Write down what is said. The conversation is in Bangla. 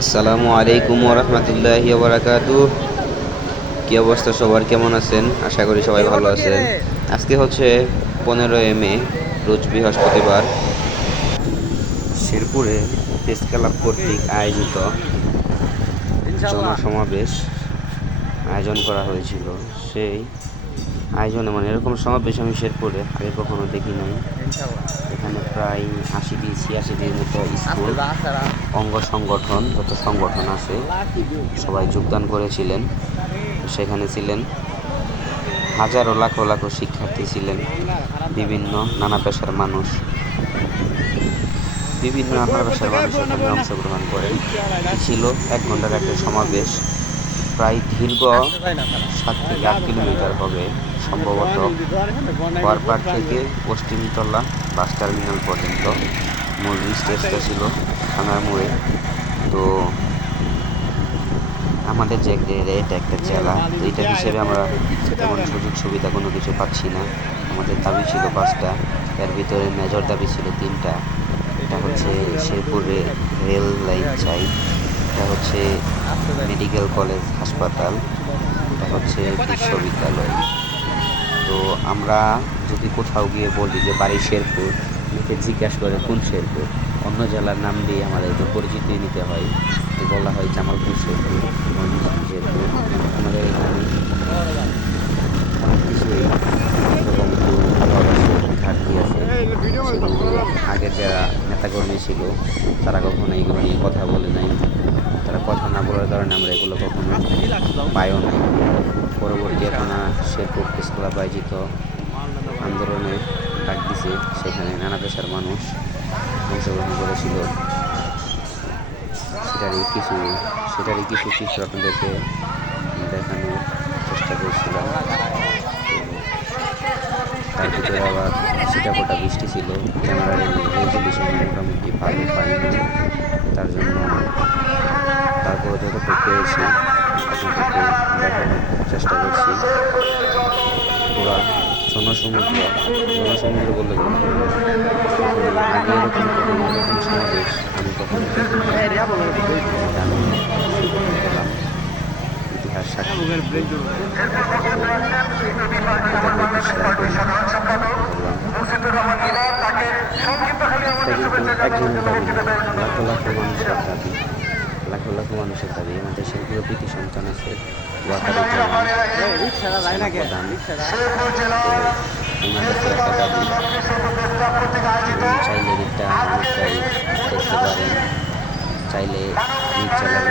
আসসালামু আলাইকুম ওরহমতুল্লাহি ওবারাকাতুহ। কি অবস্থা সবার, কেমন আছেন? আশা করি সবাই ভালো আছেন। আজকে হচ্ছে 15 মে, রোজ বৃহস্পতিবার। শেরপুরে প্রেস ক্লাব কর্তৃক আয়োজিত জনসমাবেশ আয়োজন করা হয়েছিল। সেই আয়োজনে এরকম সমাবেশ আমি শেরপুরে আগে কখনো দেখি নাই। এখানে প্রায় ৮০-৮৬টির মতো স্কুল, অঙ্গ সংগঠন, যত সংগঠন আছে সবাই যোগদান করেছিলেন। সেখানে ছিলেন হাজারো লাখো লাখো শিক্ষার্থী ছিলেন, বিভিন্ন নানা পেশার মানুষ এখানে অংশগ্রহণ করেন। ছিল 1 ঘন্টার একটা সমাবেশ। প্রায় দীর্ঘ 7 থেকে 8 কিলোমিটার হবে সম্ভবত, কোয়ারপাড় থেকে পশ্চিমতলা বাস টার্মিনাল পর্যন্ত। মূল স্টেজটা ছিল থানার মোড়ে। তো আমাদের যে এটা একটা জেলা, তো এটা হিসেবে আমরা তেমন সুযোগ সুবিধা কোনো কিছু পাচ্ছি না। আমাদের দাবি ছিল 5টা, এর ভিতরে মেজর দাবি ছিল 3টা। এটা হচ্ছে শেরপুরে রেল লাইন চাই, এটা হচ্ছে মেডিকেল কলেজ হাসপাতাল, এটা হচ্ছে বিশ্ববিদ্যালয়। তো আমরা যদি কোথাও গিয়ে বলি যে বাড়ি শেরপুর, লোকে জিজ্ঞাসা করে কোন শেরপুর, অন্য জেলার নাম দিয়ে আমাদেরকে পরিচিতি নিতে হয়। তো বলা হয় জামালপুর শেরপুর, শেরপুর। আমাদের এখানে অনেক কিছুই এরকম একটু ভালোবাসার ঘাটতি আছে। সেগুলো আগের যারা নেতাকর্মী ছিল তারা কখনো এগুলো নিয়ে কথা বলে নাই। তারা কথা না বলার কারণে আমরা এগুলো কখনো পাইও নাই। পরবর্তী এখন শেরপুর প্রেস ক্লাব আয়োজিত আন্দোলনে ডাক দিছে, সেখানে নানা পেশার মানুষ অংশগ্রহণ করেছিল। সেটারই কিছু চিত্র আপনাদেরকে দেখানোর চেষ্টা করছিলাম। তার ভিতরে আবার ছিটাফোঁটা বৃষ্টি ছিল, ক্যামেরার রেজলিউশন মোটামুটি ভালো পাইনি। তার জন্য তারপরে যতটুকু পেয়েছি আপনাদেরকে দেখানোর চেষ্টা করছি। পুরা জনসমুদ্র বললে আগে এরকম সমাবেশ আমি কখনো পেলাম ইতিহাস সাক্ষী। লাখো লাখো মানুষের দাবি। আমাদের শেরপুরে প্রীতি সন্তান আছে চাইলে দিকটা অনেকটাই দেখতে পারেন। চাইলে নিজ জেলার